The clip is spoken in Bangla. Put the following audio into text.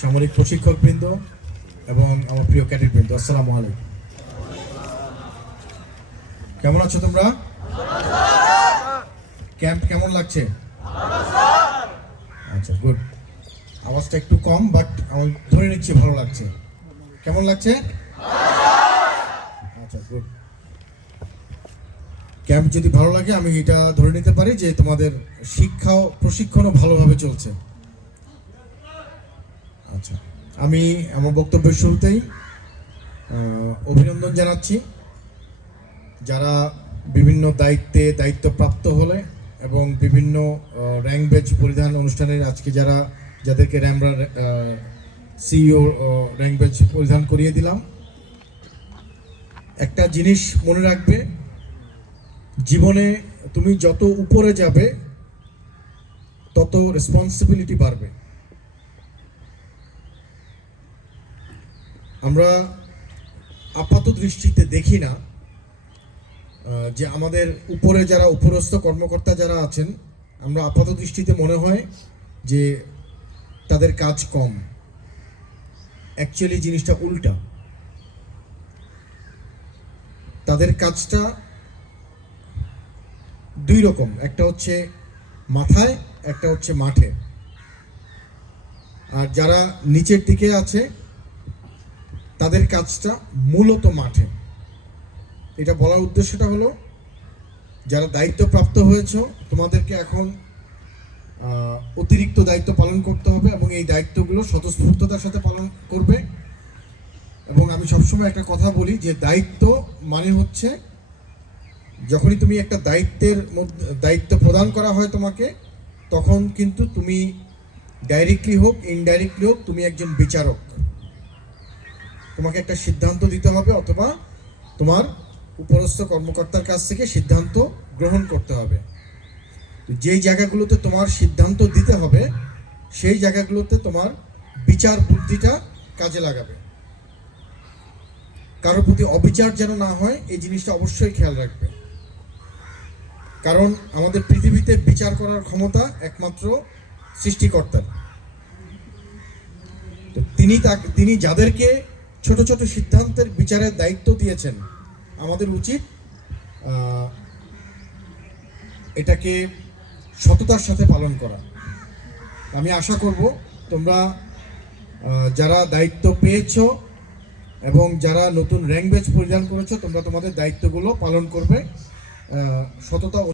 সামরিক প্রশিক্ষকবৃন্দ এবং আমার প্রিয় ক্যাডেটবৃন্দ, আসসালামু আলাইকুম। কেমন আছো তোমরা? ক্যাম্প কেমন লাগছে? আচ্ছা, গুড। আওয়াজটা একটু কম, বাট আমি ধরে নিচ্ছি ভালো লাগছে। কেমন লাগছে? আচ্ছা, গুড। ক্যাম্প যদি ভালো লাগে, আমি এটা ধরে নিতে পারি যে তোমাদের শিক্ষা ও প্রশিক্ষণও ভালোভাবে চলছে। আচ্ছা, আমি আমার বক্তব্যের শুরুতেই অভিনন্দন জানাচ্ছি যারা বিভিন্ন দায়িত্বপ্রাপ্ত হলে এবং বিভিন্ন র্যাঙ্ক ব্যাচ পরিধান অনুষ্ঠানের আজকে যাদেরকে আমরা সিইও র্যাঙ্ক ব্যাচ পরিধান করিয়ে দিলাম। একটা জিনিস মনে রাখবে, জীবনে তুমি যত উপরে যাবে তত রেসপন্সিবিলিটি বাড়বে। আমরা আপাত দৃষ্টিতে দেখি না যে আমাদের উপরে যারা উপরস্থ কর্মকর্তা যারা আছেন, আমরা আপাত দৃষ্টিতে মনে হয় যে তাদের কাজ কম। অ্যাকচুয়ালি জিনিসটা উল্টা। তাদের কাজটা দুই রকম, একটা হচ্ছে মাথায়, একটা হচ্ছে মাঠে। আর যারা নিচের দিকে আছে তাদের কাজটা মূলত মাঠে। এটা বলার উদ্দেশ্যটা হলো, যারা দায়িত্বপ্রাপ্ত হয়েছে তোমাদেরকে এখন অতিরিক্ত দায়িত্ব পালন করতে হবে এবং এই দায়িত্বগুলো স্বতঃস্ফূর্ততার সাথে পালন করবে। এবং আমি সবসময় একটা কথা বলি যে দায়িত্ব মানে হচ্ছে, যখনই তুমি একটা দায়িত্ব প্রদান করা হয় তোমাকে, তখন কিন্তু তুমি ডাইরেক্টলি হোক ইনডাইরেক্টলি হোক তুমি একজন বিচারক। তোমাকে একটা সিদ্ধান্ত দিতে হবে অথবা তোমার উপরস্থ কর্মকর্তার কাছ থেকে সিদ্ধান্ত গ্রহণ করতে হবে। যেই জায়গাগুলোতে তোমার সিদ্ধান্ত দিতে হবে সেই জায়গাগুলোতে তোমার বিচার বুদ্ধিটা কাজে লাগাবে। কারোর প্রতি অবিচার যেন না হয়, এই জিনিসটা অবশ্যই খেয়াল রাখবে। কারণ আমাদের পৃথিবীতে বিচার করার ক্ষমতা একমাত্র সৃষ্টিকর্তার। তো তিনি যাদেরকে ছোট ছোট সিদ্ধান্তের বিচারের দায়িত্ব দিয়েছেন, আমাদের উচিত এটাকে সততার সাথে পালন করা। আমি আশা করব তোমরা যারা দায়িত্ব পেয়েছো এবং যারা নতুন র্যাঙ্ক ব্যাচ পরিধান করেছো, তোমরা তোমাদের দায়িত্বগুলো পালন করবে সততা